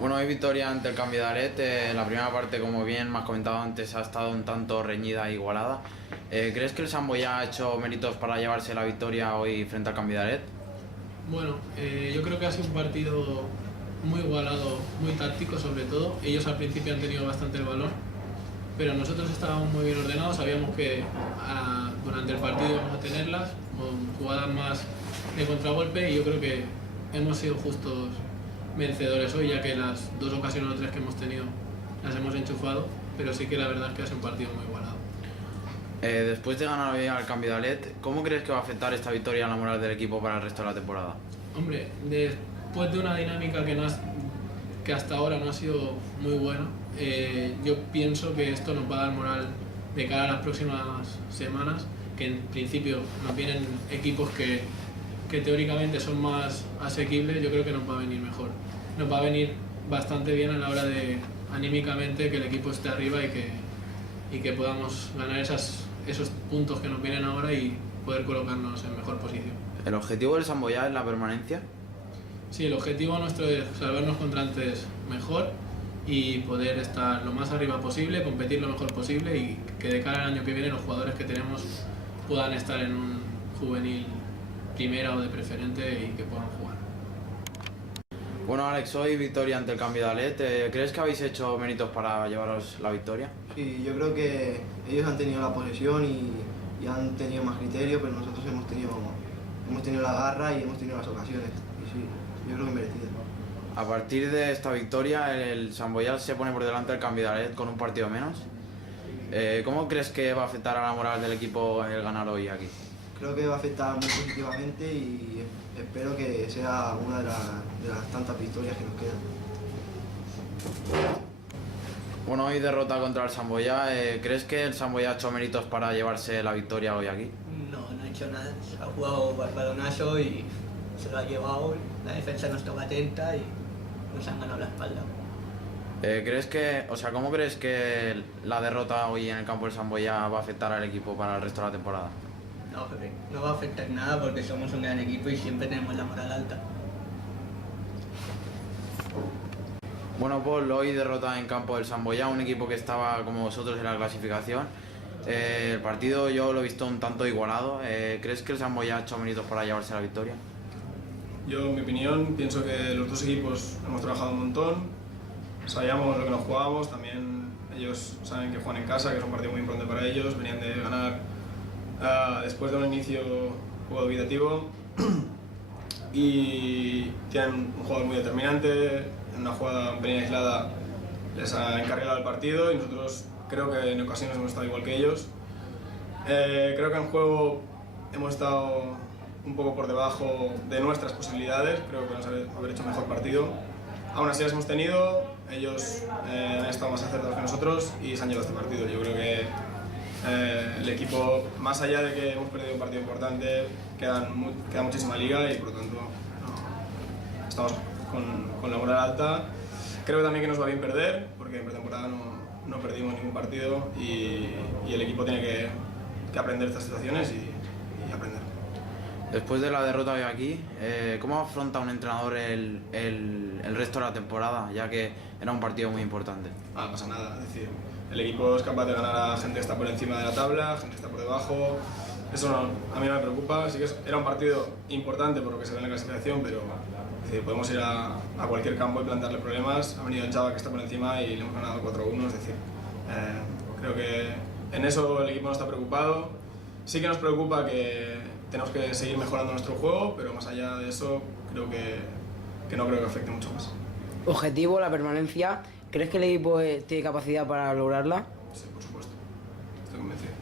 Bueno, hay victoria ante el Canvidalet. La primera parte, como bien me has comentado antes, ha estado un tanto reñida e igualada. ¿Crees que el Samboya ha hecho méritos para llevarse la victoria hoy frente al Canvidalet? Bueno, yo creo que ha sido un partido muy igualado, muy táctico sobre todo. Ellos al principio han tenido bastante el balón, pero nosotros estábamos muy bien ordenados, sabíamos que durante el partido íbamos a tenerlas, con jugadas más de contragolpe, y yo creo que hemos sido justos vencedores hoy, ya que las dos ocasiones o tres que hemos tenido las hemos enchufado, pero sí que la verdad es que ha sido un partido muy igualado. Después de ganar hoy al Canvidalet, ¿cómo crees que va a afectar esta victoria a la moral del equipo para el resto de la temporada? Hombre, después de una dinámica que hasta ahora no ha sido muy buena, yo pienso que esto nos va a dar moral de cara a las próximas semanas, que en principio nos vienen equipos que teóricamente son más asequibles. Yo creo que nos va a venir mejor. Nos va a venir bastante bien a la hora de, anímicamente, que el equipo esté arriba y que podamos ganar esos puntos que nos vienen ahora y poder colocarnos en mejor posición. ¿El objetivo del Samboya es la permanencia? Sí, el objetivo nuestro es salvarnos contra antes mejor y poder estar lo más arriba posible, competir lo mejor posible y que de cara al año que viene los jugadores que tenemos puedan estar en un juvenil primera o de preferente y que puedan jugar. Bueno, Alex, hoy victoria ante el Canvidalet. ¿Crees que habéis hecho méritos para llevaros la victoria? Sí, yo creo que ellos han tenido la posesión y han tenido más criterio, pero nosotros hemos tenido la garra y hemos tenido las ocasiones. Y sí, yo creo que merecido. A partir de esta victoria, el Samboya se pone por delante del Canvidalet con un partido menos. ¿Cómo crees que va a afectar a la moral del equipo el ganar hoy aquí? Creo que va a afectar muy positivamente y espero que sea una de las tantas victorias que nos quedan. Bueno, hoy derrota contra el Samboya. ¿Crees que el Samboya ha hecho méritos para llevarse la victoria hoy aquí? No ha hecho nada. Se ha jugado balonazo y se lo ha llevado. La defensa no estaba atenta y nos han ganado la espalda. ¿Cómo crees que la derrota hoy en el campo del Samboya va a afectar al equipo para el resto de la temporada? No va a afectar nada porque somos un gran equipo y siempre tenemos la moral alta. Bueno, Paul, hoy derrota en campo del Samboya, un equipo que estaba como vosotros en la clasificación. El partido yo lo he visto un tanto igualado. ¿Crees que el Samboya ha hecho méritos para llevarse la victoria? Yo, en mi opinión, pienso que los dos equipos hemos trabajado un montón, sabíamos lo que nos jugábamos, también ellos saben que juegan en casa, que es un partido muy importante para ellos, venían de ganar después de un inicio un poco dubitativo y tienen un jugador muy determinante, en una jugada un pelín aislada les ha encarrilado el partido y nosotros creo que en ocasiones hemos estado igual que ellos. Creo que en juego hemos estado un poco por debajo de nuestras posibilidades, creo que nos haber hecho un mejor partido. Aún así las hemos tenido, ellos han estado más acertados que nosotros y se han llevado este partido. Yo creo que el equipo, más allá de que hemos perdido un partido importante, queda muchísima liga y por lo tanto estamos con la moral alta. Creo también que nos va bien perder, porque en pretemporada no perdimos ningún partido y el equipo tiene que aprender estas situaciones y aprender. Después de la derrota hoy aquí, ¿cómo afronta un entrenador el resto de la temporada, ya que era un partido muy importante? No pasa nada, es decir, el equipo es capaz de ganar a gente que está por encima de la tabla, gente que está por debajo. Eso a mí no me preocupa, sí que era un partido importante por lo que se ve en la clasificación, pero es decir, podemos ir a cualquier campo y plantearle problemas. Ha venido el Chava que está por encima y le hemos ganado 4-1, es decir, creo que en eso el equipo no está preocupado. Sí que nos preocupa que tenemos que seguir mejorando nuestro juego, pero más allá de eso creo que no creo que afecte mucho más. Objetivo, la permanencia. ¿Crees que el equipo tiene capacidad para lograrla? Sí, por supuesto, estoy convencido.